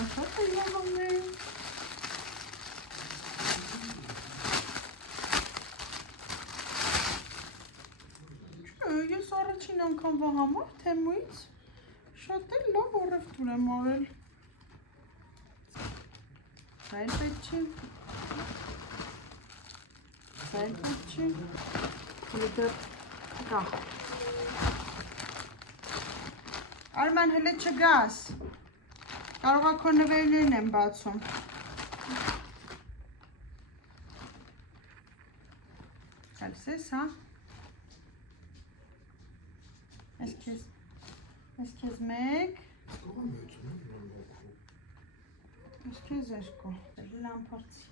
Աշատ է եղողներ։ Ես առաջին անգամվա համար Թեմուից շատ էլ լավ առևտուր եմ արել։ Սա էլ պետք չի։ Սա էլ պետք չի։ Դե կա։ Արման հələ չգաս։ Կարող է քո նվերներն եմ բացում։ Սալսես, հա։ Ես քեզ մեկ։ Ես քեզ երկու։ Լամփորձի։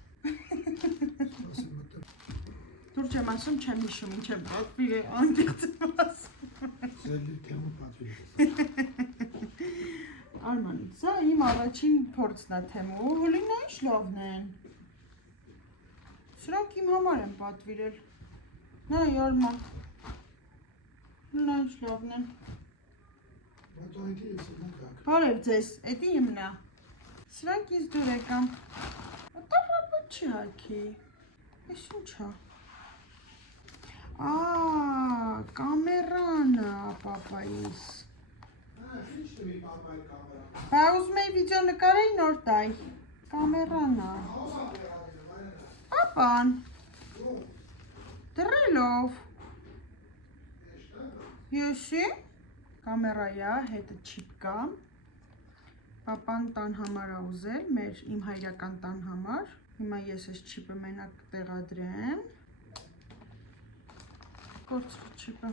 Դուր չեմ ասում, չեմ հիշում, ինչ եմ պատվիր է անդիղծ եմ ասում։ Սելի թեմու պատվիր։ Արման, սա իմ առաջին փորձն է Թեմու, հոլինա ինչ լավն են։ Սրանք իմ համար եմ պատվիրել։ Նա Արման։ Հոլինա ինչ լավն են։ Բարև ձեզ, էդի իմն է։ Սրանք ինձ դուր եկան։ Ատառապոտ չի հաքի։ Ես ինչ է։ Կամերան է պապայիս։ Բա ուզում էի վիդեո նկարեի նոր տայ։ Կամերան է։ Ապան։ Դրելով։ Եսի։ Կամերայա, հետը չիպ կա, պապան տան համար է ուզել, իմ հայրական տան համար, հիմա ես ես չիպը մենակ տեղադրեմ, կործվի չիպը,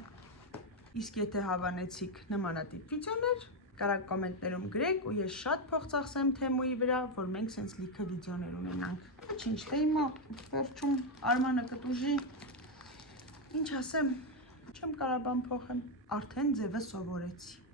իսկ եթե հավանեցիք նմանատիպ վիդեոներ, կարակ կոմենտներում գրեք ու ես շատ փող ծախսեմ Թեմուի վրա, որ մենք սենց լիքը վիդեոներ ունենանք, ինչ թե հիմա վերջում Արմանը կտուժի, ինչ ասեմ, չեմ կարա բան փոխեմ, արդեն ձևը սովորեցի։